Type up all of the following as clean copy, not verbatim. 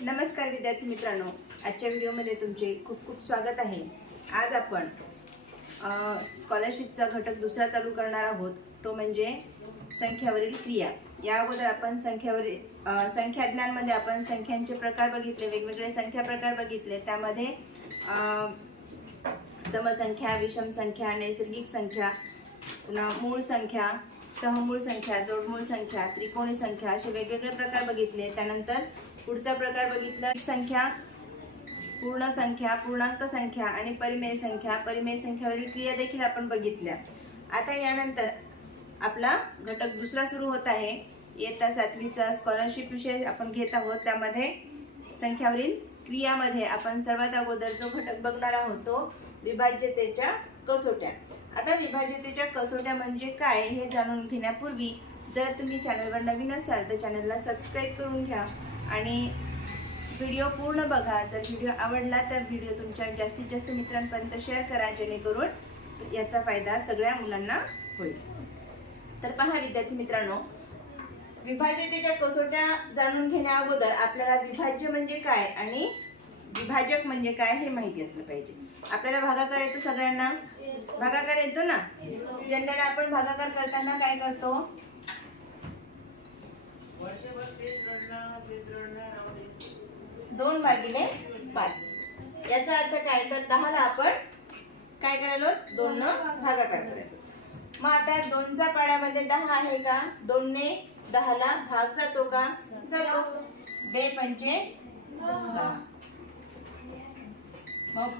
नमस्कार विद्यार्थी मित्रांनो, आजच्या व्हिडिओमध्ये तुमचे खूप खूप स्वागत आहे। आज आपण स्कॉलरशिपचा घटक दुसरा चालू करणार आहोत, तो म्हणजे संख्यावरील क्रिया। या अगोदर आपण संख्याज्ञानमध्ये आपण संख्यांचे प्रकार बघितले, वेगवेगळे संख्या प्रकार बघितले। त्यामध्ये समसंख्या, विषम संख्या, नैसर्गिक संख्या, पुन्हा मूळ संख्या, सहमूळ संख्या, जोडमूळ संख्या, त्रिकोणी संख्या असे वेगवेगळे प्रकार बघितले। त्यानंतर पुढचा प्रकार बघितला संख्या, पूर्ण संख्या, पूर्णांक संख्या आणि परिमेय संख्या। परिमेय संख्यावरील क्रिया देखील आपण बघितल्या। आता यानंतर आपला घटक दुसरा सुरू होत आहे। इयत्ता 7वीचा स्कॉलरशिप विषय आपण घेत आहोत। त्यामध्ये संख्यावरील क्रियामध्ये आपण सर्वात अगोदर जो घटक बघणार आहोत तो विभाज्यतेच्या कसोट्या। आता विभाज्यतेच्या कसोट्या म्हणजे काय हे जाणून घेण्यापूर्वी जर तुम्ही चॅनलवर नवीन असाल तर चॅनलला सबस्क्राइब करून घ्या आणि व्हिडिओ पूर्ण बघा। जर व्हिडिओ आवडला तर व्हिडिओ तुमच्या जास्तीत जास्त मित्रांपर्यंत शेअर करा, जेणेकरून याचा फायदा सगळ्या मुलांना होईल। तर पहा विद्यार्थी मित्रांनो, विभाज्यतेच्या कसोट्या जाणून घेण्या अगोदर आपल्याला विभाज्य म्हणजे काय आणि विभाजक म्हणजे काय हे माहिती असलं पाहिजे। आपल्याला भागाकार येतो, सगळ्यांना भागाकार येतो ना। जनरल आपण भागाकार करताना काय करतो? 2/5। याचा अर्थ काय? तर 10 ला आपण काय करायलो? 2 न भागाकार करायलो। मग आता 2चा पाड्यामध्ये 10 आहे का? 2 ने 10 ला भाग जातो का? जातो। 2 पंचे 10। मग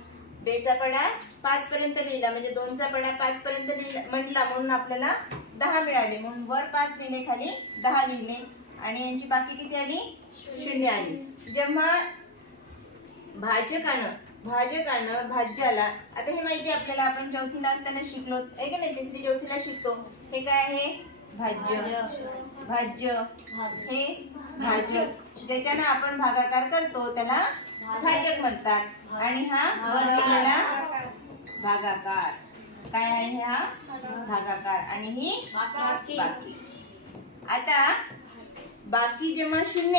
2चा पाडा 5 पर्यंत लिहिला, म्हणजे 2चा पाडा 5 पर्यंत म्हटला म्हणून आपल्याला 10 मिळाले। म्हणून वर 5 लिहिले, खाली 10 लिहिले आणि यांची बाकी किती आली? 0 आली। जेव्हा भाजकानं भाज्याला, आता हे माहिती आपल्याला, आपण चौथीला असताना शिकलो आहे का नाही? तिसरी चौथीला शिकतो। हे काय आहे? भाज्य। भाज्य हे भाजक, ज्याच्यानं आपण भागाकार करतो त्याला भाजक म्हणतात। आणि हा वर लिहिलेला भागाकार काय आहे? हा भागाकार आणि ही बाकी। आता बाकी जेव्हा 0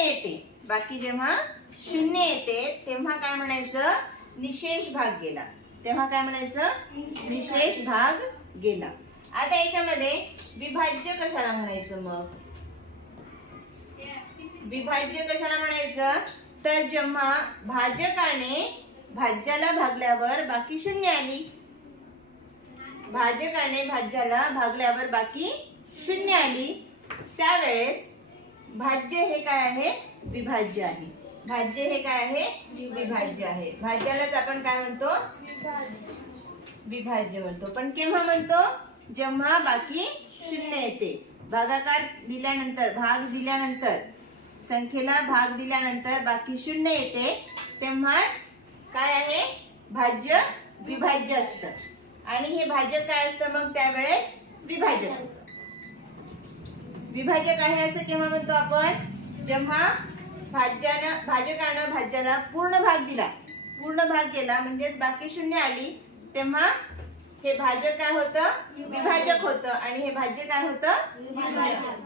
येते, तेव्हा काय म्हणायचं? निशेष भाग गेला। तेव्हा काय म्हणायचं? निशेष भाग गेला। आता याच्यामध्ये विभाज्य कशाला म्हणायचं? मग विभाज्य कशाला म्हणायचं? तर जेव्हा भाजकाने भाज्याला भागल्यावर बाकी 0 आली, भाजकाने भाज्याला भागल्यावर बाकी 0 आली, त्यावेळेस भाज्य हे काय आहे? विभाज्य आहे। भाज्य हे काय आहे? विभाज्य आहे। भाज्यालाच आपण काय म्हणतो? विभाज्य म्हणतो। पण केव्हा म्हणतो? जेव्हा बाकी 0 येते। भागाकार दिल्यानंतर, भाग दिल्यानंतर, संख्येला भाग दिल्यानंतर बाकी 0 येते, तेव्हाच काय आहे? भाज्य विभाज्य असतं। आणि हे भाजक काय असतं? मग त्यावेळेस विभाजक होतं। विभाजक आहे असं केव्हा म्हणतो आपण? जेव्हा भाजकानं भाज्याला पूर्ण भाग दिला, पूर्ण भाग गेला, म्हणजे बाकी 0 आली, तेव्हा हे भाजक काय होतं? विभाजक होतं आणि हे भाज्य काय होतं?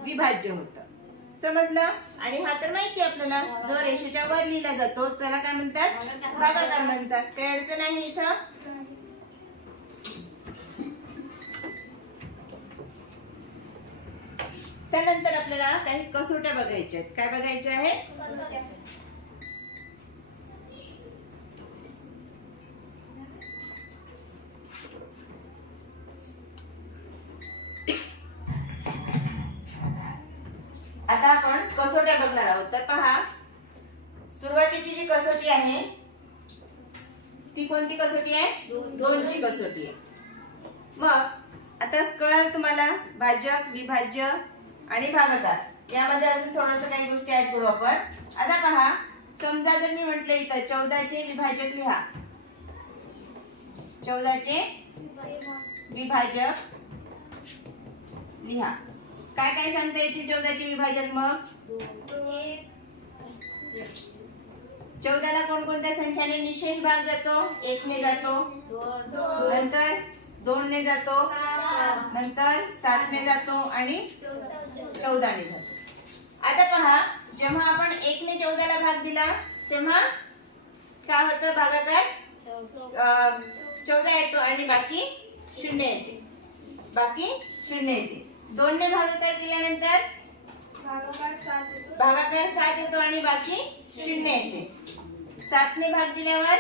विभाज्य होतं। समजलं? आणि हा तर माहिती आपल्याला, जो रेषेच्या वर लिहिला जातो त्याला काय म्हणतात? भागाकार म्हणतात। काही अडचण आहे इथं? त्यानंतर आपल्याला काही कसोट्या बघायच्या आहेत। काय बघायच्या आहेत? आता आपण कसोट्या बघणार आहोत। तर पहा, सुरुवातीची जी कसोटी आहे ती कोणती कसोटी आहे? 2ची कसोटी आहे। मग आता कळलं तुम्हाला भाजक, विभाज्य आणि भागाकार। यामध्ये अजून थोडंसं काही गोष्टी ऍड करू आपण। आता पहा, समजा जर मी म्हटलं इथं 14चे विभाजक लिहा, 14चे विभाजक लिहा। काय काय सांगता येतील 14चे विभाजक? मग 14ला कोणकोणत्या संख्याने निशेष भाग जातो? 1 ने जातो, नंतर 2 ने जातो, नंतर 7 ने जातो आणि 14 ने जातो। आता पहा, जेव्हा आपण 1 ने 14 ला भाग दिला तेव्हा काय होतं, भागाकार 14 येतो आणि बाकी 0 येते. बाकी 0 येते. 2 ने भागाकार केल्यानंतर भागाकार 7 येतो आणि बाकी 0 येते. 7 ने भाग दिल्यावर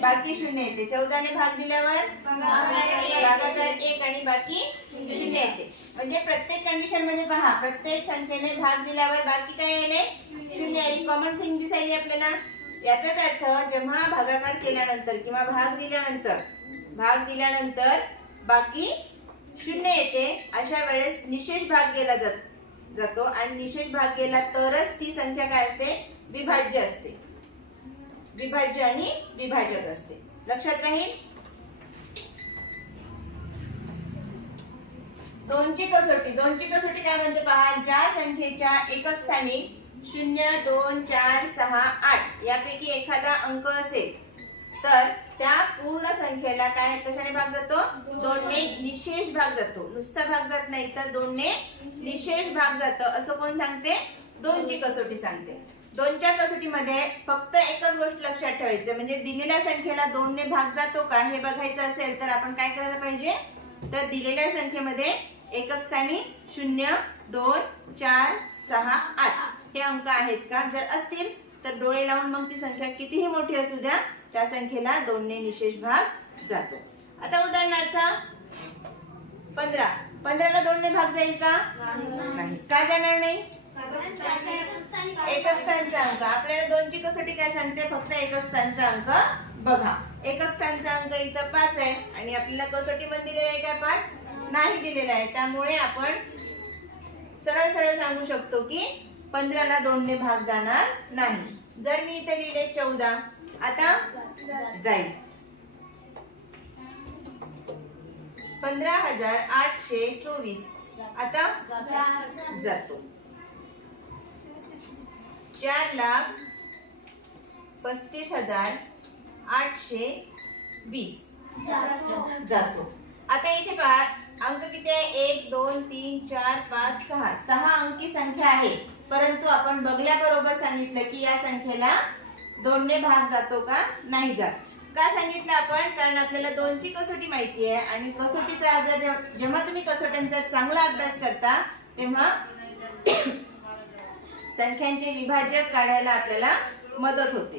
बाकी 0 येते. 14 ने भाग दिल्यावर भागाकार 1 आणि बाकी 0 येते. म्हणजे प्रत्येक कंडिशन मध्ये पहा, प्रत्येक संख्येने भाग दिल्यावर बाकी काय येणे, 0 आणि कॉमन थिंग दिसायली आपल्याला. याचाच अर्थ जेव्हा भागाकार केल्यानंतर किंवा भाग दिल्यानंतर बाकी 0 येते, अशा वेळेस निशेष भाग गेला जातो आणि निशेष भाग गेला तरच ती संख्या काय असते, विभाज्य असते. विभाज्य आणि विभाजक असते. लक्षात राहील. 2ची कसोटी काय म्हणते पहा, ज्या संख्येच्या एकक स्थानी 0, 2, 4, 6, 8 यापैकी एखादा अंक असेल तर त्या पूर्ण संख्येला काय कशाने भाग जातो, 2 ने निशेष भाग जातो. नुसता भाग जात नाही तर 2 ने निशेष भाग जातो असं कोण सांगते, 2ची कसोटी सांगते. 2च्या कसोटीमध्ये फक्त एकच गोष्ट लक्षात ठेवायचं, म्हणजे दिलेल्या संख्येला 2 ने भाग जातो का हे बघायचं असेल तर आपण काय करायला पाहिजे, तर दिलेल्या संख्येमध्ये एकक स्थानी 0, 2, 4, 6, 8 हे अंक आहेत का, जर असतील तर डोळे लावून मग ती संख्या कितीही मोठी असू द्या त्या संख्येला 2 ने निशेष भाग जातो. आता उदाहरणार्थ 15 ला 2 ने भाग जाईल का, नाही. का जाणार नाही, एकक स्थानचा अंक. आपल्याला 2ची कसोटी काय सांगते, फक्त एकक स्थानचा अंक बघा. एकक स्थानचा अंक इथं 5 आहे आणि आपल्याला कसोटी मध्ये दिलेला आहे का 5 नाही दिलेला आहे. त्यामुळे आपण सरळ सांगू शकतो की 15 ला 2 ने भाग जाणार नाही. जर मी इथे लिहिले 14, आता जाईल 15,824 आता जातो. 4,35,820 जातो. आता इथे पहा अंक किती आहे, 1, 2, 3, 4, 5, 6 6 अंकी संख्या आहे. परंतु आपण बघल्याबरोबर सांगितलं की या संख्येला 2 ने भाग जातो का, नाही जात. का सांगितलं आपण, कारण आपल्याला 2ची कसोटी माहिती आहे आणि कसोटीचा जेव्हा तुम्ही कसोट्यांचा चांगला अभ्यास करता तेव्हा संख्यांचे विभाजक काढायला आपल्याला मदत होते.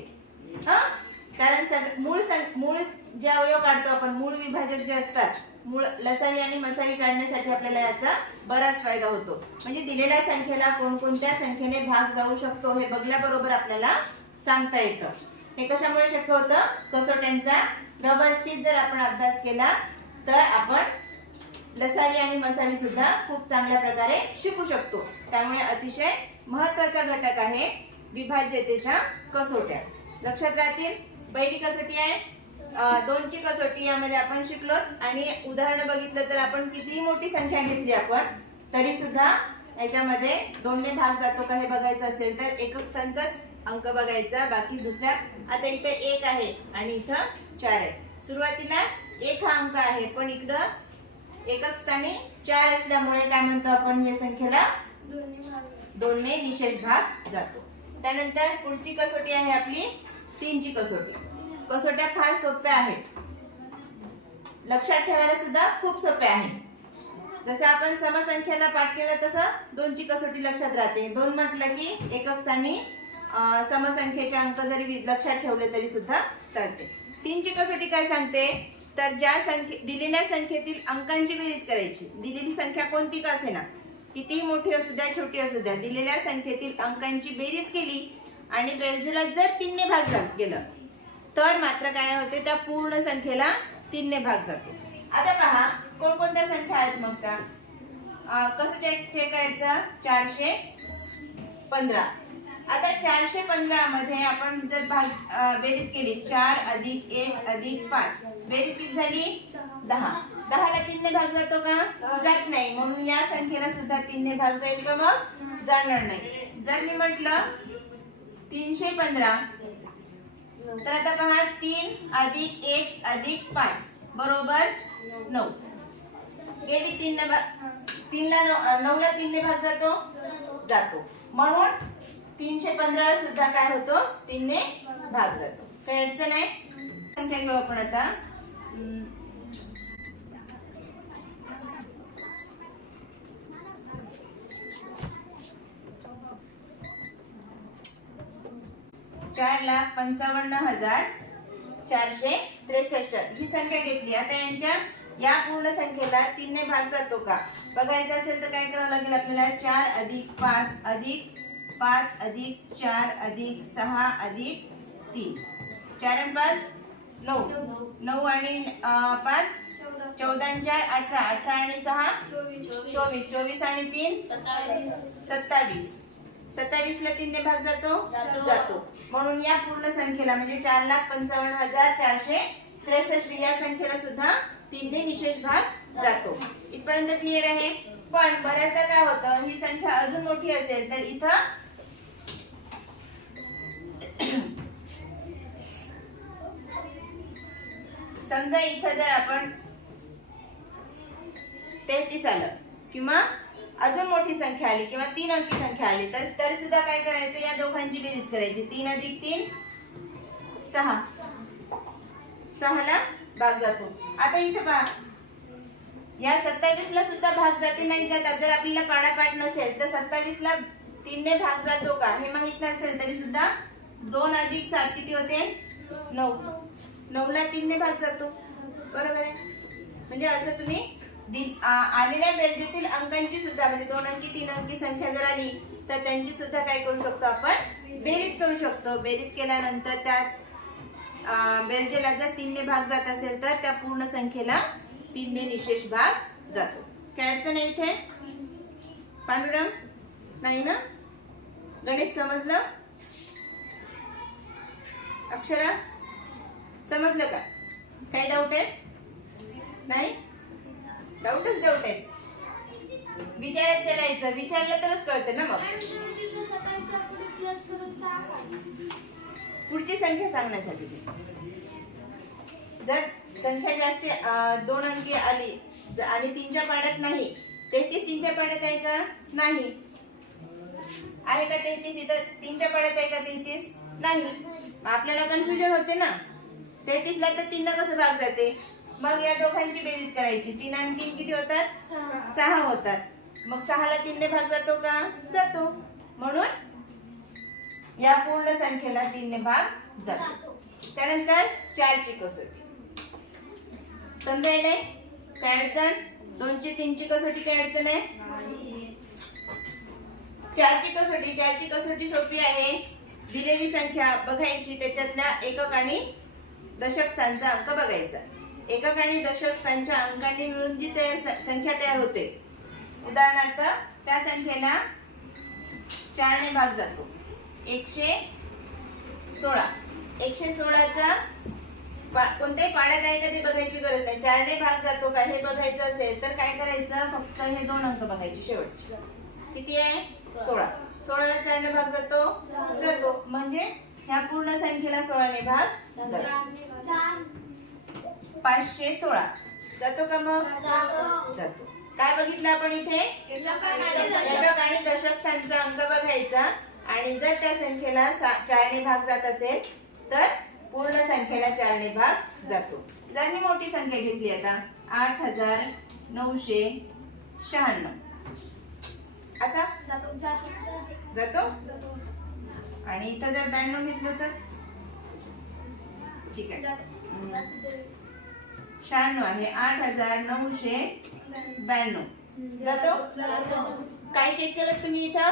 कारण मूळ जे अवयव काढतो आपण, मूळ विभाजक जे असतात, मूळ लसावी आणि मसावी काढण्यासाठी आपल्याला याचा बराच फायदा होतो. म्हणजे दिलेल्या संख्येला कोणकोणत्या संख्येने भाग जाऊ शकतो हे बघल्याबरोबर आपल्याला सांगता येतं. हे कशामुळे शक्य होतं, कसोट्यांचा व्यवस्थित जर आपण अभ्यास केला तर आपण लसावी आणि मसावी सुद्धा खूप चांगल्या प्रकारे शिकू शकतो. त्यामुळे अतिशय महत्त्वाचा घटक आहे विभाज्यतेच्या कसोट्या. लक्षात राहतील. पहिली कसोटी आहे 2ची कसोटी, यामध्ये आपण शिकलो आणि उदाहरण बघितलं तर आपण कितीही मोठी संख्या घेतली आपण तरी सुद्धा याच्यामध्ये 2 ने भाग जातो का हे बघायचं असेल तर एकक स्थानचाच अंक बघायचा, बाकी दुसऱ्या. आता इथे 1 आहे आणि इथं 4 आहे. सुरुवातीला 1 हा अंक आहे पण इकडं एकक स्थानी 4 असल्यामुळे काय म्हणतो आपण, या संख्येला 2 ने निशेष भाग जातो. त्यानंतर पुढची कसोटी आहे आपली 3ची कसोटी. कसोट्या फार सोप्या आहेत, लक्षात ठेवायला सुद्धा खूप सोप्या आहे. जसं आपण समसंख्येला पाठ केलं तसं 2ची कसोटी लक्षात राहते. 2 म्हटलं की एकक स्थानी समसंख्येचे अंक जरी लक्षात ठेवले तरी सुद्धा चालते. 3ची कसोटी काय सांगते, तर ज्या दिलेल्या संख्येतील अंकांची बेरीज करायची. दिलेली संख्या कोणती का असेना, कितीही मोठी असू द्या छोटी असू द्या, दिलेल्या संख्येतील अंकांची बेरीज केली आणि बेरजेला जर 3 ने भाग गेलं तर मात्र काय होते, त्या पूर्ण संख्येला 3 ने भाग जातो. आता पहा कोणकोणत्या संख्या आहेत मग त्या कसं चेक करायचं, 415. आता 415 मध्ये आपण जर बेरीज केली 4 अधिक 1 अधिक 5 बेरीज किती झाली 10. 10 ला 3 ने भाग जातो का, जात नाही. म्हणून या संख्येला सुद्धा 3 ने भाग जाईल का, मग जाणार नाही. जर मी म्हटलं 315 तर आता पहा 3 अधिक 1 अधिक 5 बरोबर 9. गेली 3 ला 9 ला 3 ने भाग जातो. म्हणून 315 15 सुद्धा काय होतो 3 ने भाग जातो. काही अडचण आहे. संख्या घेऊ आपण आता. 4,55,463 ही संख्या घेतली. आता यांच्या या पूर्ण संख्येला 3 ने भाग जातो का बघायचं असेल तर काय करावं लागेल आपल्याला. 4 अधिक 5 अधिक 5 अधिक 4 अधिक 6 अधिक 3. 4 आणि 5 9. 9 आणि 5 14 आणि 4 18. 18 आणि 6 24. 24 आणि 3 27. 27 ला 3 ने भाग जातो. म्हणून या पूर्ण संख्येला म्हणजे 4,55,463 या संख्येला सुद्धा 3 ने निशेष भाग जातो. इथपर्यंत क्लिअर आहे. पण बऱ्याचदा काय होतं ही संख्या अजून मोठी असेल तर इथं समजा इथं जर आपण 33 आलं किंवा अजून मोठी संख्या आली किंवा 3 अंकी संख्या आली तर तरी सुद्धा काय करायचं या दोघांची बेरीज करायची. 3 अधिक 3 6. 6 ला भाग जातो. आता इथे पहा या 27 ला सुद्धा भाग जाते नाही जातात. जर आपल्याला पाडापाठ नसेल तर 27 ला 3 ने भाग जातो का हे माहित नसेल तरी सुद्धा 2 अधिक 7 किती होते 9. 9 ला 3 ने भाग जातो. बरोबर आहे. म्हणजे असं तुम्ही आलेल्या बेरजेतील अंकांची सुद्धा म्हणजे 2 अंकी 3 अंकी संख्या जर आली तर त्यांची सुद्धा काय करू शकतो आपण बेरीज करू शकतो. बेरीज केल्यानंतर त्यात बेरजेला जर 3 ने भाग जात असेल तर त्या पूर्ण संख्येला 3 ने निशेष भाग जातो. काय अडचण आहे इथे. पांडुरंग नाही ना. गणेश समजलं. अक्षरा समजलं का. काही डाऊट आहे नाही. डाऊटच डाऊट आहे. विचारायचं करायचं विचारलं तरच कळतं ना. मग पुढची संख्या सांगण्यासाठी जर संख्या जास्त 2 अंकी आली आणि 3च्या पाड्यात नाही. 33 3च्या पाड्यात आहे का नाही. आहे का 33 इथं 3च्या पाड्यात आहे का 33 नाही. आपल्याला कन्फ्युजन होते ना. 33 ला तर 3 ला कसं भाग जाते. मग या दोघांची बेरीज करायची. 3 आणि 3 किती होतात 6 होतात. मग 6 ला 3 ने भाग जातो का जातो. म्हणून या पूर्ण संख्येला 3 ने भाग जातो. त्यानंतर 4 ची कसोटी समजायला काय अडचण. 2 ची 3 ची कसोटी काय अडचण आहे. 4 ची कसोटी सोपी आहे. दिलेली संख्या बघायची त्याच्यातल्या एकक आणि दशक स्थानचा अंक बघायचा. एकक आणि दशक स्थानच्या अंकांनी मिळून जी संख्या तयार होते उदाहरणार्थ त्या संख्येला 4 ने भाग जातो. 116. 116 चा कोणत्याही पाड्यात आहे का ते बघायची गरज नाही. 4 ने भाग जातो का हे बघायचं असेल तर काय करायचं फक्त हे 2 अंक बघायचे शेवटचे. किती आहे 16. 16 ला 4 ने भाग जातो. म्हणजे ह्या पूर्ण संख्येला 16 ने भाग जातो. 516 जातो का मग जातो. काय बघितलं आपण इथे एकक आणि दशक स्थानचा अंक बघायचा आणि जर त्या संख्येला 4 ने भाग जात असेल तर पूर्ण संख्येला 4 ने भाग जातो. जर मी मोठी संख्या घेतली आता 8,996 आता जातो. आणि इथं जर 92 घेतलं तर ठीक आहे 96 आहे. 8,992 जातो. काय चेक केलं तुम्ही इथं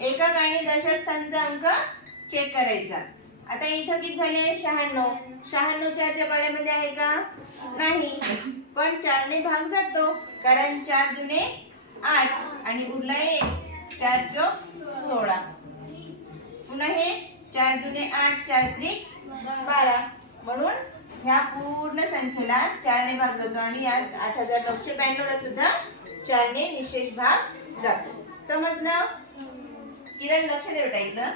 एकक आणि दशक स्थानचा अंक चेक करायचा. आता इथं किती झाले 96. 96 4च्या पाड्यामध्ये आहे का नाही. पण 4 ने भाग जातो कारण 4 दुने 8 आणि उरला 1. 4 चोक 16. पुन्हा हे 4 दुने 8 4 त्रिक 12. म्हणून ह्या पूर्ण संख्येला 4 ने भाग जातो आणि या 8,992 ला सुद्धा 4 ने निशेष भाग जातो. समजलं. किरण लक्ष दे बेटा इकडं.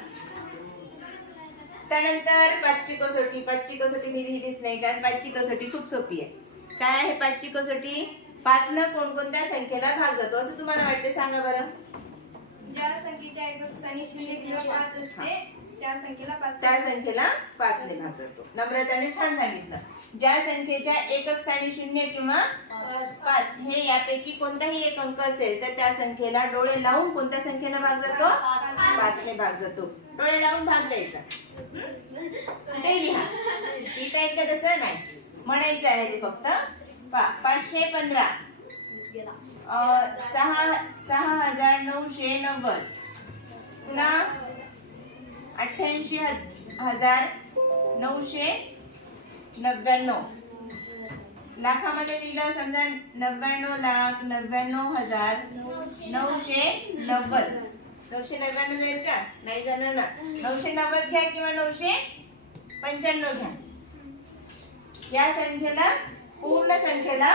त्यानंतर 5 ची कसोटी. 5 ची कसोटी मी लिहिलीच नाही कारण 5 ची कसोटी खूप सोपी आहे. काय आहे 5 ची कसोटी. 5 न कोणकोणत्या संख्येला भाग जातो असं तुम्हाला वाटते सांगा बरं. ज्या संख्येची संख्येच्या एकक स्थानी 0 किंवा 5 असते त्या संख्येला 5 ने भाग जातो. नम्रताने छान सांगितलं. ज्या संख्येच्या एकक स्थानी 0 किंवा 5 हे यापैकी कोणताही एक अंक असेल तर त्या संख्येला डोळे लावून कोणत्या संख्येने भाग जातो? 5 ने भाग जातो. डोळे लावून भाग द्यायचा. ते लिहा. लिहिता येईल का तसं? नाही, म्हणायचं आहे ते फक्त. 515 6990 पुन्हा 88,999 लाखामध्ये दिलं समजा 99,99,990 999 जाईल का? नाही जाणार ना. 990 घ्या किंवा 995 घ्या. या संख्येला पूर्ण संख्येला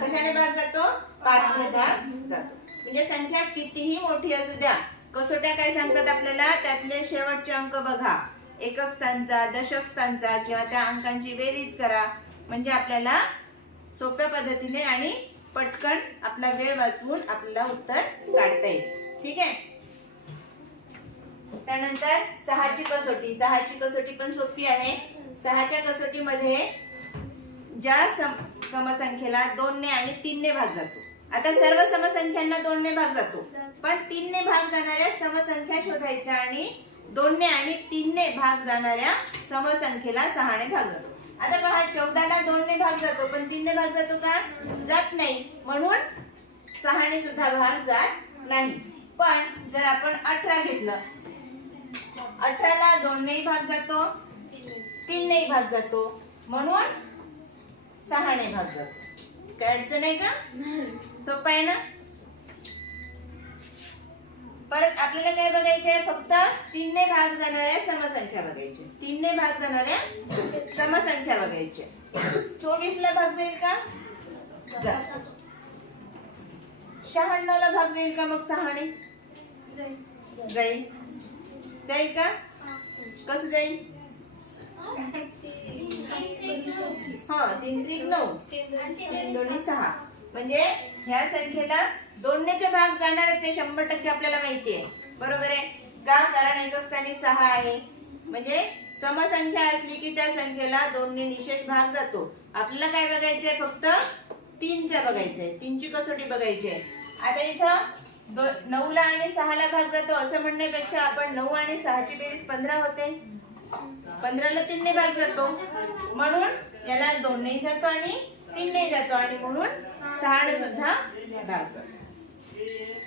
कशाने भाग जातो? 5 ने भाग जातो. म्हणजे संख्या कितीही मोठी असू द्या, कसोट्या काय सांगतात आपल्याला? त्यातले शेवटचे अंक बघा, एकक स्थानचा, दशक स्थानचा किंवा त्या अंकांची बेरीज करा. म्हणजे आपल्याला सोप्या पद्धतीने आणि पटकन आपला वेळ वाचवून आपल्याला उत्तर काढता येईल. ठीक आहे. त्यानंतर 6ची कसोटी. 6ची कसोटी पण सोपी आहे. 6च्या कसोटीमध्ये ज्या समसंख्येला 2 ने आणि 3 ने भाग जातो. आता सर्व समसंख्यांना 2 ने भाग जातो, पण 3 ने भाग जाणाऱ्या समसंख्या शोधायच्या आणि 2 ने आणि 3 ने भाग जाणाऱ्या समसंख्येला 6 ने भाग जातो. आता पहा, 14 ला 2 ने भाग जातो, पण 3 ने भाग जातो का? जात नाही. म्हणून 6 ने सुद्धा भाग जात नाही. पण जर आपण 18 घेतलं, 18 ला 2 नेही भाग जातो, 3 नेही भाग जातो, म्हणून 6 ने भाग जातो. काय अडचण आहे का? सोपं आहे ना. परत आपल्याला काय बघायचे आहे? फक्त 3 ने भाग जाणाऱ्या समसंख्या बघायच्या. 3 ने भाग जाणाऱ्या समसंख्या बघायच्या. 24 ला भाग जाईल का? जाईल. 96 ला भाग जाईल का? मग 6 ने जाईल. जाईल का? कसं जाईल? 3 त्रिक 9, 3 दोन्ही 6. म्हणजे ह्या संख्येला 2 ने भाग जाणारच आहे, 100% आपल्याला माहिती आहे. बरोबर आहे का? कारण एकक स्थानी 6 आहे. म्हणजे समसंख्या असली की त्या संख्येला 2 ने निशेष भाग जातो. आपल्याला काय बघायचंय? फक्त 3 चा बघायचंय. 3 ची कसोटी बघायची आहे. आता इथं 9 ला आणि 6 ला भाग जातो असं म्हणण्यापेक्षा आपण 9 आणि 6 ची बेरीज 15 होते. 15 ला 3 ने भाग जातो, म्हणून याला 2 ने जातो आणि 3 ने जातो आणि म्हणून 6 ने सुद्धा भाग जातो.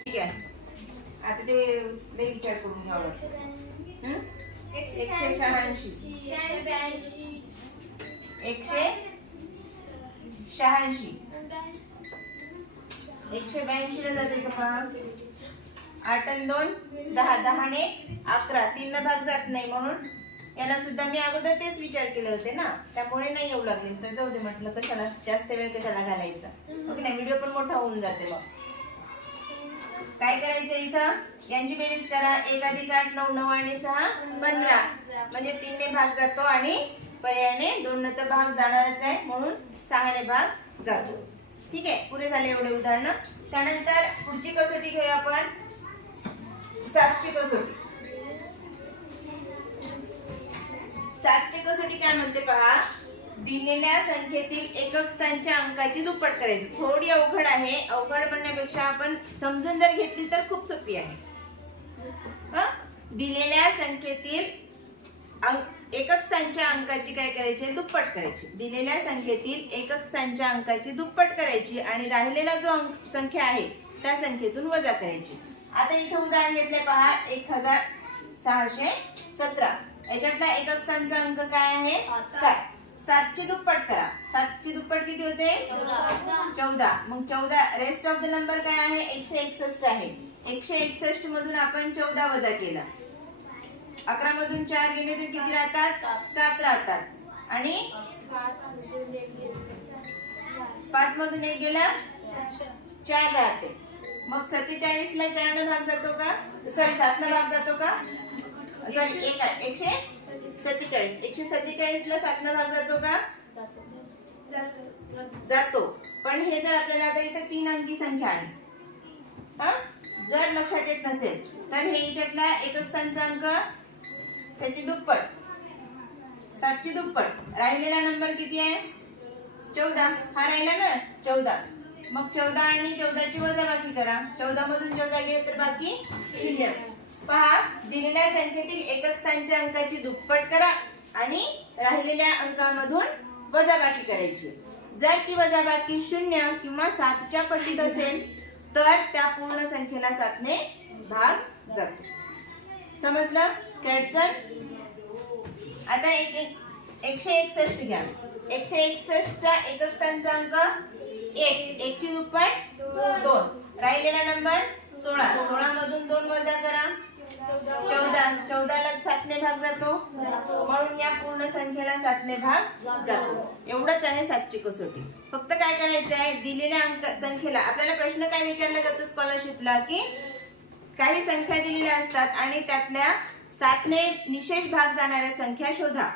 ठीक आहे. आता ते लई विचार करून घ्यावं. 186 182 ला जाते का? पहा, 8 आणि 2 10, 10 ने 11, 3 ने भाग जात नाही, म्हणून याला सुद्धा मी अगोदर तेच विचार केले होते ना, त्यामुळे नाही येऊ लागले. तर जाऊ दे म्हटलं, कशाला जास्त वेळ कशाला घालायचा. ओके नाही, व्हिडिओ पण मोठा होऊन जाते. मग काय करायचं? इथं यांची बेरीज करा. 1 अधिक 8 9, 9 आणि 6 15. म्हणजे 3 ने भाग जातो आणि पर्यायाने 2 ने तर भाग जाणारच आहे, म्हणून 6 ने भाग जातो. ठीक आहे. पुरे झाले एवढे उदाहरण. त्यानंतर पुढची कसोटी घेऊया आपण, 7ची कसोटी. 7ची कसोटी काय म्हणते पहा, दिलेल्या संख्येतील एकक स्थानच्या अंकाची दुप्पट करायची. थोडी अवघड आहे. अवघड म्हणण्यापेक्षा आपण समजून जर घेतली तर खूप सोपी आहे. दिलेल्या संख्येतील एकक स्थानच्या अंकाची काय करायची? दुप्पट करायची. दिलेल्या संख्येतील एकक स्थानच्या अंकाची दुप्पट करायची आणि राहिलेला जो संख्या आहे त्या संख्येतून वजा करायची. आता इथे उदाहरण घेतले पहा, 1617. याच्यातला एकक स्थानचा अंक काय आहे? 7. 7 ची दुप्पट करा. 7 ची दुप्पट किती होते? 14. मग 14 रेस्ट ऑफ द नंबर काय आहे? 161 आहे. 161 मधून आपण 14 वजा केला. 11 मधून 4 गेले तर किती राहतात? 7 राहतात. आणि 5 मधून 1 गेला 4 राहते. मग 47 ला 4 ने भाग जातो का? सॉरी 7 ने भाग जातो का? सॉरी 147. 147 ला 7 ने भाग जातो का? जातो. पण हे जर आपल्याला आता इथे 3 अंकी संख्या आहे, जर लक्षात येत नसेल तर हे याच्यातला एकक स्थानचा अंक त्याची दुप्पट, 7 ची दुप्पट. राहिलेला नंबर किती आहे? 14. हा राहिला ना 14. मग 14 आणि 14 ची वजाबाकी करा. 14 मधून 14 गेले तर बाकी 0. पहा, दिलेल्या संख्येतील एकक स्थानच्या अंकाची दुप्पट करा आणि राहिलेल्या अंकामधून वजाबाकी करायची. जर ती वजाबाकी 0 किंवा 7 च्या पटीत असेल तर त्या पूर्ण संख्येला 7 ने भाग जातो. समजलं? काय अडचण? आता 161 घ्या. 161 चा एकक स्थानचा अंक 1. 1 ची दुप्पट 2. राहिलेला नंबर 16. 16 मधून 2 वजा करा. 14. 14 ला 7 ने भाग जातो, म्हणून या पूर्ण संख्येला 7 ने भाग जातो. एवढंच आहे 7 ची कसोटी. फक्त काय करायचं आहे, दिलेल्या संख्येला आपल्याला प्रश्न काय विचारला जातो स्कॉलरशिपला की काही संख्या दिलेल्या असतात आणि त्यातल्या 7 ने निशेष भाग जाणाऱ्या संख्या शोधा,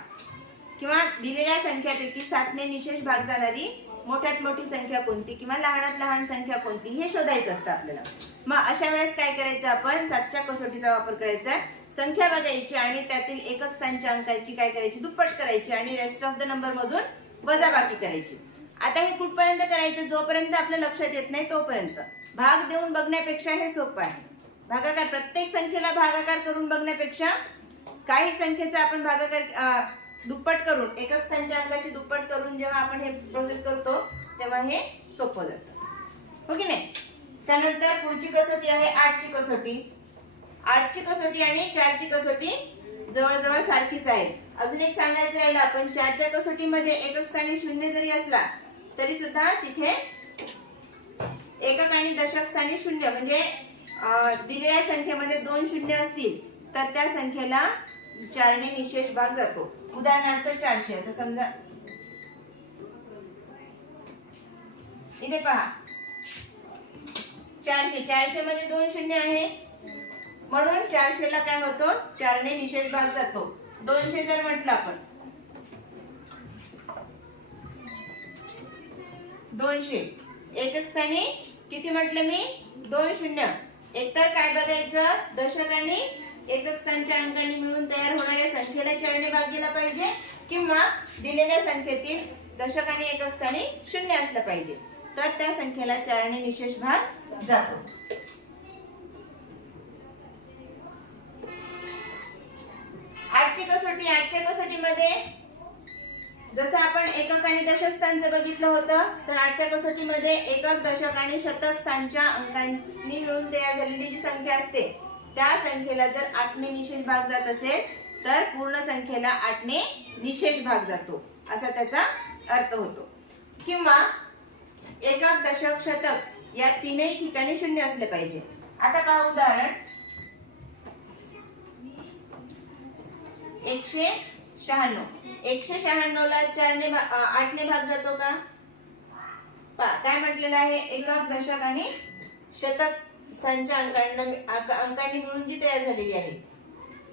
किंवा दिलेल्या संख्यापैकी 7 ने निशेष भाग जाणारी मोठ्यात मोठी संख्या कोणती किंवा लहानात लहान संख्या कोणती हे शोधायचं असतं आपल्याला. मग अशा वेळेस काय करायचं, आपण 7 च्या कसोटीचा वापर करायचा. संख्या बघायची आणि त्यातील एकक स्थानच्या अंकाची काय करायची, दुप्पट करायची आणि रेस्ट ऑफ द नंबर मधून वजाबाकी करायची. आता हे कुठपर्यंत करायचं, जोपर्यंत आपल्या लक्षात येत नाही तोपर्यंत. भाग देऊन बघण्यापेक्षा हे सोपं आहे. भागाकार, प्रत्येक संख्येला भागाकार करून बघण्यापेक्षा काही संख्येचा आपण भागाकार दुप्पट करून, एकक स्थानच्या अंकाची दुप्पट करून जेव्हा आपण हे प्रोसेस करतो तेव्हा हे सोपं जातं. हो की नाही? त्यानंतर पुढची कसोटी आहे 8 ची कसोटी. 8 ची कसोटी आणि 4 ची कसोटी जवळजवळ सारखीच आहे. अजून एक सांगायचं राहिलं, आपण 4 च्या कसोटीमध्ये एकक स्थानी 0 जरी असला तरी सुद्धा तिथे एकक आणि दशक स्थानी 0, म्हणजे दिलेल्या संख्येमध्ये 2 शून्य असतील तर त्या संख्येला 4 ने निशेष भाग जातो. उदाहरणार्थ 400. आता समजा इथे पहा 400 मध्ये 2 शून्य आहे, म्हणून 400 ला काय होतो, 4 ने निशेष भाग जातो. 200 जर म्हटलं आपण 200 एकक स्थानी किती म्हटलं मी, 2 शून्य. एकतर काय बघायचं, दशक आणि एकक स्थानच्या अंकांनी मिळून तयार होणाऱ्या संख्येला 4 ने भाग गेला पाहिजे, किंवा दिलेल्या संख्येतील दशक आणि एकक स्थानी 0 असलं पाहिजे, तर त्या संख्येला 4 ने निशेष भाग जातो. आठची कसोटीमध्ये जसं आपण एकक आणि दशक स्थानचं बघितलं होतं, तर 8च्या कसोटीमध्ये एकक, दशक आणि शतक स्थानच्या अंकांनी मिळून तयार झालेली जी संख्या असते त्या संख्येला जर 8 ने निशेष भाग जात असेल तर पूर्ण संख्येला 8 ने निशेष भाग जातो, असा त्याचा अर्थ होतो. किंवा एकक, दशक, शतक या तीनही ठिकाणी 0 असले पाहिजे. आता पहा उदाहरण 196. 196 ला 8 ने भाग जातो का? पहा काय म्हटलेलं आहे, एकक, दशक आणि शतक स्थानच्या अंकांनी मिळून जी तयार झालेली आहे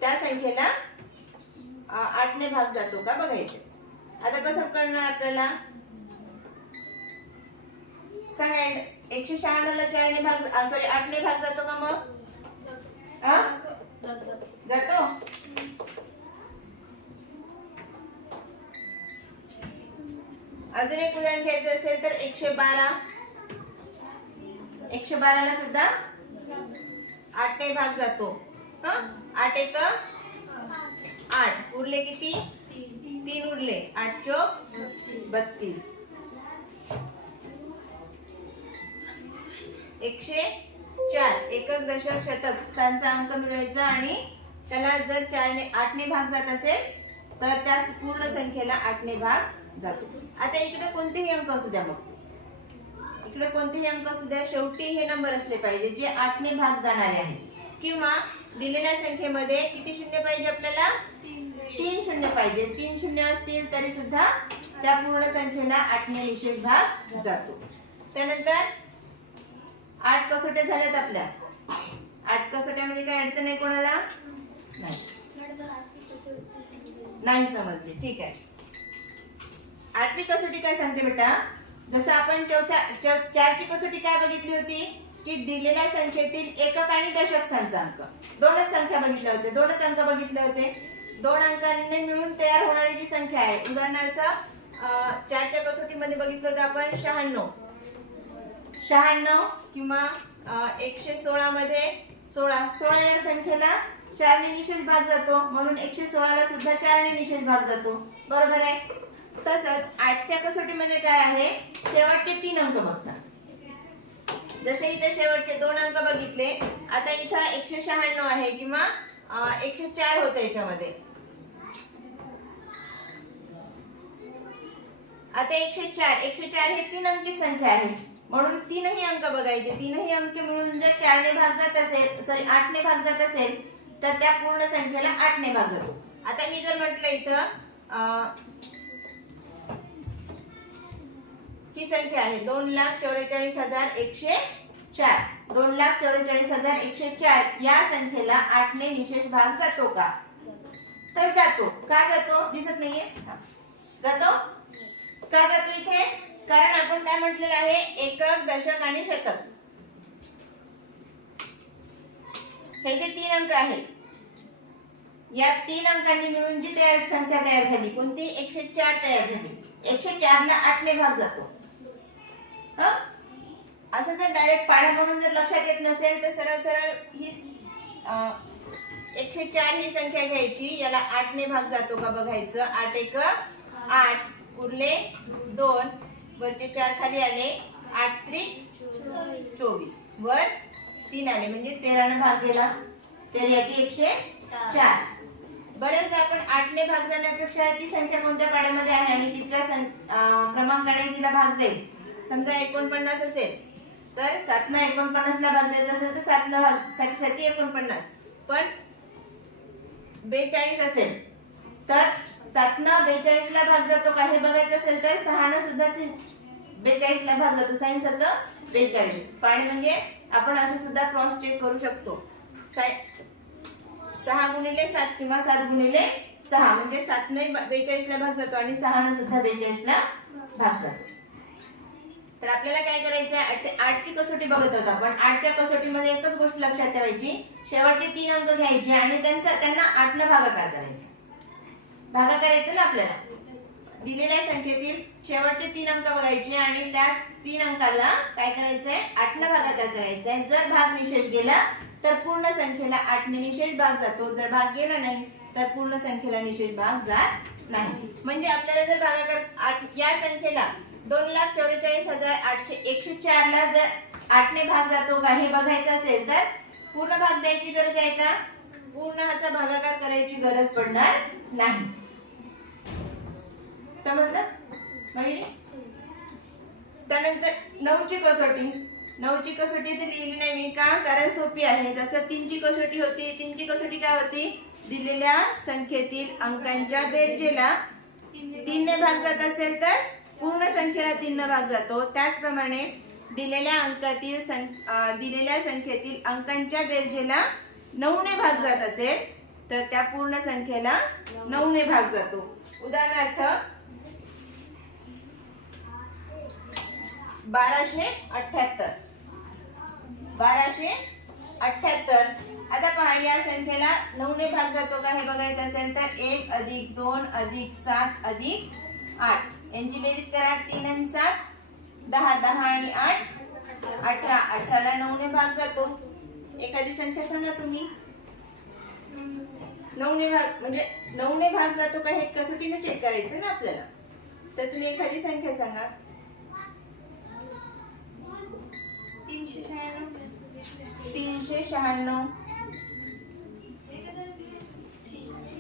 त्या संख्येला 8 ने भाग जातो का बघायचं. आता कसं कळणार आपल्याला, सांगा 196 ला 4 ने भाग 8 ने भाग जातो का? मग जातो. अजून एक उदाहरण घ्यायचं असेल तर 112. 112 ला सुद्धा 8 ने भाग जातो. 8 एक 8, उरले किती? 3 उरले. 8 चौक 32. 104 एकक, दशक, शतक स्थानचा अंक मिळवायचा आणि त्याला जर 8 ने भाग जात असेल तर त्या पूर्ण संख्येला 8 ने भाग जातो. आता इकडे कोणतेही अंक असू द्या, मग इकडे कोणतेही अंक असू द्या, शेवटी हे नंबर असले पाहिजे जे 8 ने भाग जाणारे आहेत. किंवा दिलेल्या संख्येमध्ये किती शून्य पाहिजे आपल्याला? 3 शून्य पाहिजे. 3 शून्य असतील तरी सुद्धा त्या पूर्ण संख्येला 8 ने निशेष भाग जातो. त्यानंतर 8 कसोट्या झाल्यात आपल्या. 8 कसोट्यामध्ये काय अडचण आहे कोणाला? नाही समजले, ठीक आहे. 8वी कसोटी काय सांगते बेटा, जसं आपण 4ची कसोटी काय बघितली होती, की दिलेल्या संख्येतील एकक आणि दशक स्थानांक दोनच संख्या बघितल्या होत्या, दोनच अंक बघितले होते. दोन अंकांनी मिळून तयार होणारी जी संख्या आहे, उदाहरणार्थ 4च्या कसोटीमध्ये बघितलं होतं आपण 96 किंवा 116 मध्ये 16 या संख्येला 4 ने निशेष भाग जातो, म्हणून 116 ला सुद्धा 4 ने निशेष भाग जातो. बरोबर आहे. तसंच 8च्या कसोटीमध्ये काय आहे, शेवटचे 3 अंक बघतात. जसे इथे शेवटचे 2 अंक बघितले, आता इथं 196 आहे किंवा 104 होतं याच्यामध्ये. आता 104 हे 3 अंकी संख्या आहे, म्हणून तीनही अंक बघायचे. तीनही अंक मिळून जर 4 ने भाग जात असेल, सॉरी 8 ने भाग जात असेल, तर त्या पूर्ण संख्येला 8 ने भाग जातो. आता मी जर म्हटलं इथं ही संख्या आहे 2,44,104, 2,44,104 या संख्येला 8 ने निशेष भाग जातो का? तर जातो. का जातो दिसत नाहीये? जातो. का जातो इथे? कारण आपण काय म्हटलेलं आहे, एकक, दशक आणि शतक हे जे 3 अंक आहेत, या 3 अंकांनी मिळून जी संख्या तयार झाली, कोणती? 104 तयार झाली. 104 ला 8 ने भाग जातो. असं जर डायरेक्ट पाढा म्हणून जर लक्षात येत नसेल तर सरळ सरळ ही 104 ही संख्या घ्यायची, याला 8 ने भाग जातो का बघायचं. 8 एक 8, उरले 2, वरचे 4 खाली आले, 8 त्रिक 24, वर 3 आले, म्हणजे 13 ने भाग गेला. 13 104. बरेचदा आपण 8 ने भाग जाण्यापेक्षा ती संख्या कोणत्या पाड्यामध्ये आहे आणि कितव्या क्रमांकाने तिला भाग जाईल. समजा 49 असेल तर 7 ने 49 ला भाग द्यायचा असेल तर 7 ला भाग 7 49, पण 42 असेल तर 7 ने 42 ला भाग जातो का हे बघायचं असेल तर 6 ने सुद्धा 42 ला भाग जातो. 6 7 42 पाढे म्हणजे आपण असं सुद्धा क्रॉस चेक करू शकतो. 6 गुणिले 7 किंवा 7 गुणिले 6 म्हणजे 7 ने 42 ला भाग जातो आणि 6 ने सुद्धा 42 ला भाग जातो. तर आपल्याला काय करायचं आहे, 8ची कसोटी बघत होतो आपण. 8च्या कसोटीमध्ये एकच गोष्ट लक्षात ठेवायची, शेवटचे 3 अंक घ्यायचे आणि त्यांना 8 ने भागाकार करायचा. भागाकार येतो ना आपल्याला. दिलेल्या संख्येतील शेवटचे 3 अंक बघायचे आणि त्या 3 अंकाला काय करायचंय, 8 ने भागाकार करायचा आहे. जर भाग निशेष गेला तर पूर्ण संख्येला 8 ने निशेष भाग जातो, जर भाग गेला नाही तर पूर्ण संख्येला निशेष भाग जात नाही. म्हणजे आपल्याला जर भागाकार या संख्येला 2,44,104 ला जर 8 ने भाग जातो का हे बघायचं असेल तर पूर्ण भाग द्यायची गरज आहे का? पूर्ण ह्याचा भागाकार करायची गरज पडणार नाही. समजलं? त्यानंतर 9ची कसोटी. 9ची कसोटी तर लिहिली नाही मी, का? कारण सोपी आहे. जसं 3ची कसोटी होती, 3ची कसोटी काय होती, दिलेल्या संख्येतील अंकांच्या बेरजेला 3 ने भाग जात असेल तर पूर्ण संख्येला 3 ने भाग जातो. त्याचप्रमाणे दिलेल्या संख्येतील अंकांच्या बेरजेला 9 ने भाग जात असेल तर त्या पूर्ण संख्येला 9 ने भाग जातो. उदाहरणार्थ 1278. 1278. आता पहा, या संख्येला 9 ने भाग जातो का हे बघायचं असेल तर 1 + 2 + 7 + 8 यांची बेरीज करा. 3 आणि 7 10, 10 आणि 8 18. 18 ला 9 ने भाग जातो. एखादी संख्या सांगा तुम्ही. 9 ने भाग म्हणजे 9 ने भाग जातो का हे कसोटीने चेक करायचं ना आपल्याला. तर तुम्ही एखादी संख्या सांगा. 396.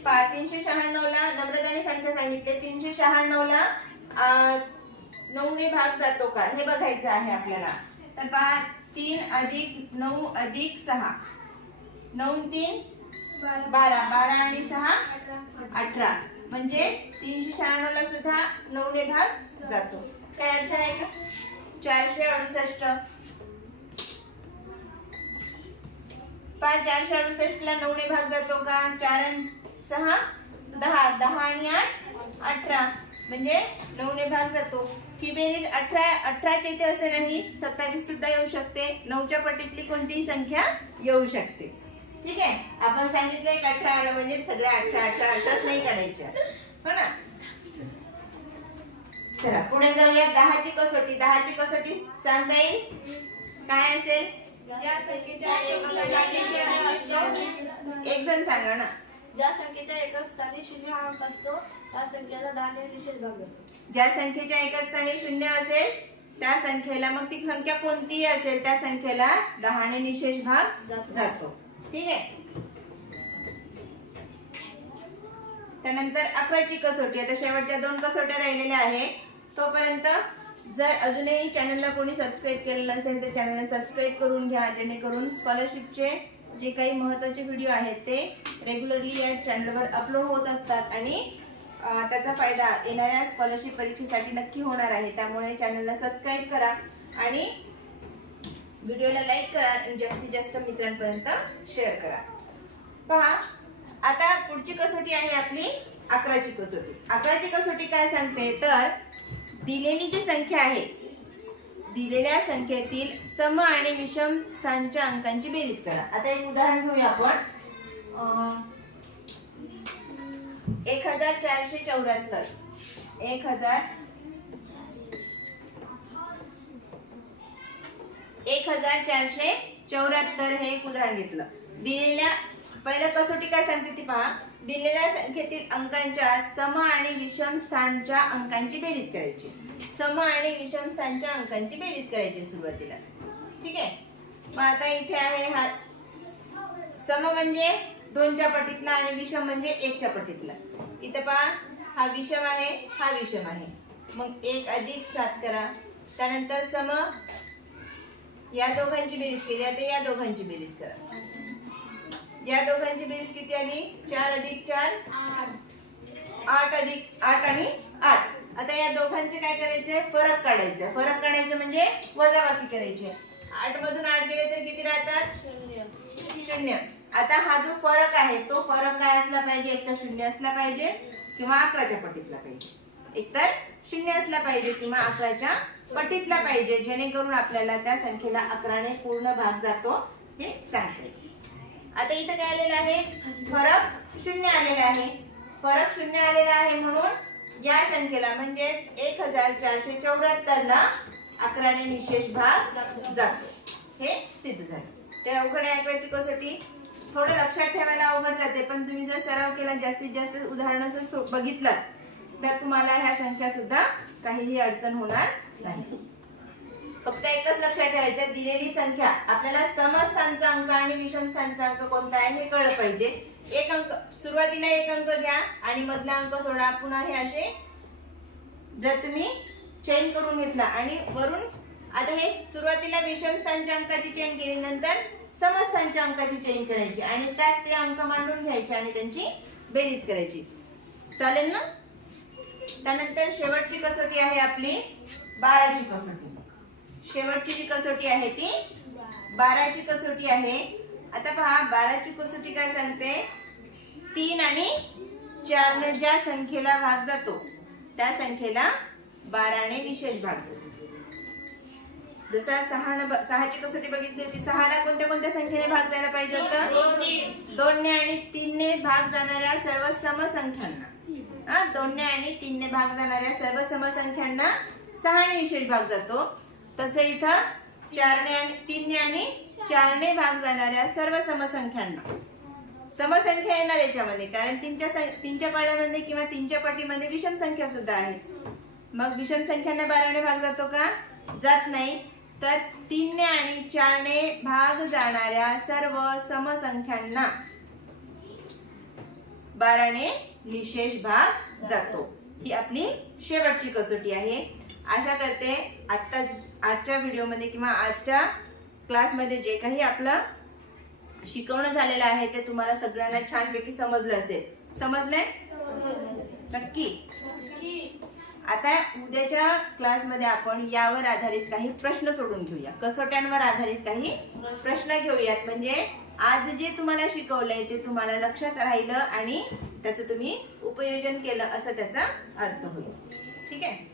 396 ला नम्रताने संख्या सांगितली. 396 ला 9 ने भाग जातो का हे बघायचं आहे आपल्याला. तर पहा, 3 + 9 + 6. 9 3 12. 12 आणि 6 18. म्हणजे 396 ला सुद्धा 9 ने भाग जातो. काय अडचण आहे का? 468. 468 ला 9 ने भाग जातो का? 4 आणि 6 10. 10 आणि 8 18. म्हणजे 9 ने भाग जातो. ही बेरीज 18च्या इथे असे नाही, 27 सुद्धा येऊ शकते. 9च्या पटीतली कोणतीही संख्या येऊ शकते. ठीक आहे. आपण सांगितलंय की 18 आलं म्हणजे सगळ्या 18 नाही काढायच्या, हो ना. चला पुढे जाऊया. 10ची कसोटी. 10ची कसोटी सांगता येईल काय असेल? ज्या संख्येच्या एकक स्थानी शून्य असतो, एक जण सांगा ना. ज्या संख्येच्या एकक स्थानी 0 हा अंक असतो त्या संख्येला 10 ने निषेध भाग जातो. ज्या संख्येच्या एकक स्थानी 0 असेल त्या संख्येला, मग ती संख्या कोणतीही असेल त्या संख्येला 10 ने निषेध भाग जातो. ठीक आहे. त्यानंतर 11ची कसोटी. आता शेवटच्या 2 कसोट्या राहिलेल्या आहेत. तोपर्यंत जर अजूनही चॅनलला कोणी सबस्क्राईब केलेलं नसेल तर चॅनलला सबस्क्राईब करून घ्या, जेणेकरून स्कॉलरशिपचे जे काही महत्त्वाचे व्हिडिओ आहेत ते रेग्युलरली या चॅनलवर अपलोड होत असतात आणि त्याचा फायदा येणाऱ्या स्कॉलरशिप परीक्षेसाठी नक्की होणार आहे. त्यामुळे चॅनलला सबस्क्राईब करा आणि व्हिडिओला लाईक करा आणि जास्तीत जास्त मित्रांपर्यंत शेअर करा. पहा, आता पुढची कसोटी आहे आपली 11ची कसोटी. 11ची कसोटी काय सांगते तर दिलेली जी संख्या आहे, दिलेल्या संख्येतील सम आणि विषम स्थानच्या अंकांची बेरीज करा. आता एक उदाहरण घेऊया आपण. 1474 1474 हे एक उदाहरण घेतलं. दिलेल्या पहिल्या कसोटी काय सांगते ती पहा. दिलेल्या संख्येतील अंकांच्या सम आणि विषम स्थानच्या अंकांची बेरीज करायची. सम आणि विषम स्थानच्या अंकांची बेरीज करायची सुरुवातीला. ठीक आहे. मग आता इथे आहे हा सम म्हणजे 2च्या पटीतला आणि विषम म्हणजे 1च्या पटीतला. इथे पहा हा विषम आहे, हा विषम आहे. मग 1 + 7 करा. त्यानंतर सम, या दोघांची बेरीज केली. आता या दोघांची बेरीज करा. या दोघांची बेरीज किती आली? 4 + 4 8 + 8 आणि 8. आता या दोघांचे काय करायचे? फरक काढायचा. फरक काढायचं म्हणजे वजाबाकी करायची. 8 मधून 8 गेले तर किती राहतात? 0. आता हा जो फरक आहे तो फरक काय असला पाहिजे? एक तर 0 असला पाहिजे किंवा 11च्या पटीतला पाहिजे. एक तर 0 असला पाहिजे किंवा 11च्या पटीतला पाहिजे, जेणेकरून आपल्याला त्या संख्येला 11 ने पूर्ण भाग जातो हे सांगता येईल. आता इथं काय आलेलं आहे? फरक 0 आलेला आहे. फरक 0 आलेला आहे म्हणून या संख्येला म्हणजेच 1474 ला 11 ने निषेध भाग जातो. हे सिद्ध झालं. ते अवघड आहे 11ची कसोटी. थोडं लक्षात ठेवायला अवघड जाते, पण तुम्ही जर सराव केला, जास्तीत जास्त उदाहरणं जर बघितलं तर तुम्हाला ह्या संख्या सुद्धा काहीही अडचण होणार नाही. फक्त एकच लक्षात ठेवायचं, दिलेली संख्या आपल्याला समस्थानचा अंक आणि विषम स्थानचा अंक कोणता आहे हे कळलं पाहिजे. एक अंक सुरुवातीला एक अंक घ्या आणि मधला अंक सोडा. पुन्हा हे असे जर तुम्ही चेंज करून घेतला आणि वरून आता हे सुरुवातीला विषम स्थानच्या अंकाची चेंज केली, नंतर समस्थानच्या अंकाची चेंज करायची आणि त्यात ते अंक मांडून घ्यायचे आणि त्यांची बेरीज करायची. चालेल ना? त्यानंतर शेवटची कसोटी आहे आपली 12ची कसोटी. शेवटची जी कसोटी आहे ती 12ची कसोटी आहे. आता पहा 12ची कसोटी काय सांगते? 3 आणि 4 ने ज्या संख्येला भाग जातो त्या संख्येला 12 ने विशेष भाग जातो. जसा 6ची कसोटी बघितली होती, 6ला कोणत्या कोणत्या संख्येने भाग जायला पाहिजे होतं? 2 ने आणि 3 ने भाग जाणाऱ्या सर्व समसंख्यांना, 2 ने आणि 3 ने भाग जाणाऱ्या सर्व समसंख्यांना 6 ने विशेष भाग जातो. तसे इथं 4 ने आणि 3 ने आणि 4 ने भाग जाणाऱ्या सर्व समसंख्यांना समसंख्या येणार याच्यामध्ये, कारण 3च्या पाड्यामध्ये किंवा 3च्या पटीमध्ये विषम संख्या सुद्धा आहे. मग विषम संख्यांना 12 ने भाग जातो का? जात नाही. तर 3 ने आणि 4 ने भाग जाणाऱ्या सर्व समसंख्यांना 12 ने विशेष भाग जातो. ही आपली शेवटची कसोटी आहे. आशा करते आजच्या व्हिडिओमध्ये किंवा आजच्या क्लासमध्ये जे काही आपलं शिकवणं झालेलं आहे ते तुम्हाला सगळ्यांना छानपैकी समजलं असेल. समजलंय? नक्की. आता उद्याच्या क्लासमध्ये आपण यावर आधारित काही प्रश्न सोडून घेऊया. कसोट्यांवर आधारित काही प्रश्न घेऊयात. म्हणजे आज जे तुम्हाला शिकवलंय ते तुम्हाला लक्षात राहिलं आणि त्याचं तुम्ही उपयोजन केलं असं त्याचा अर्थ होईल. ठीक आहे.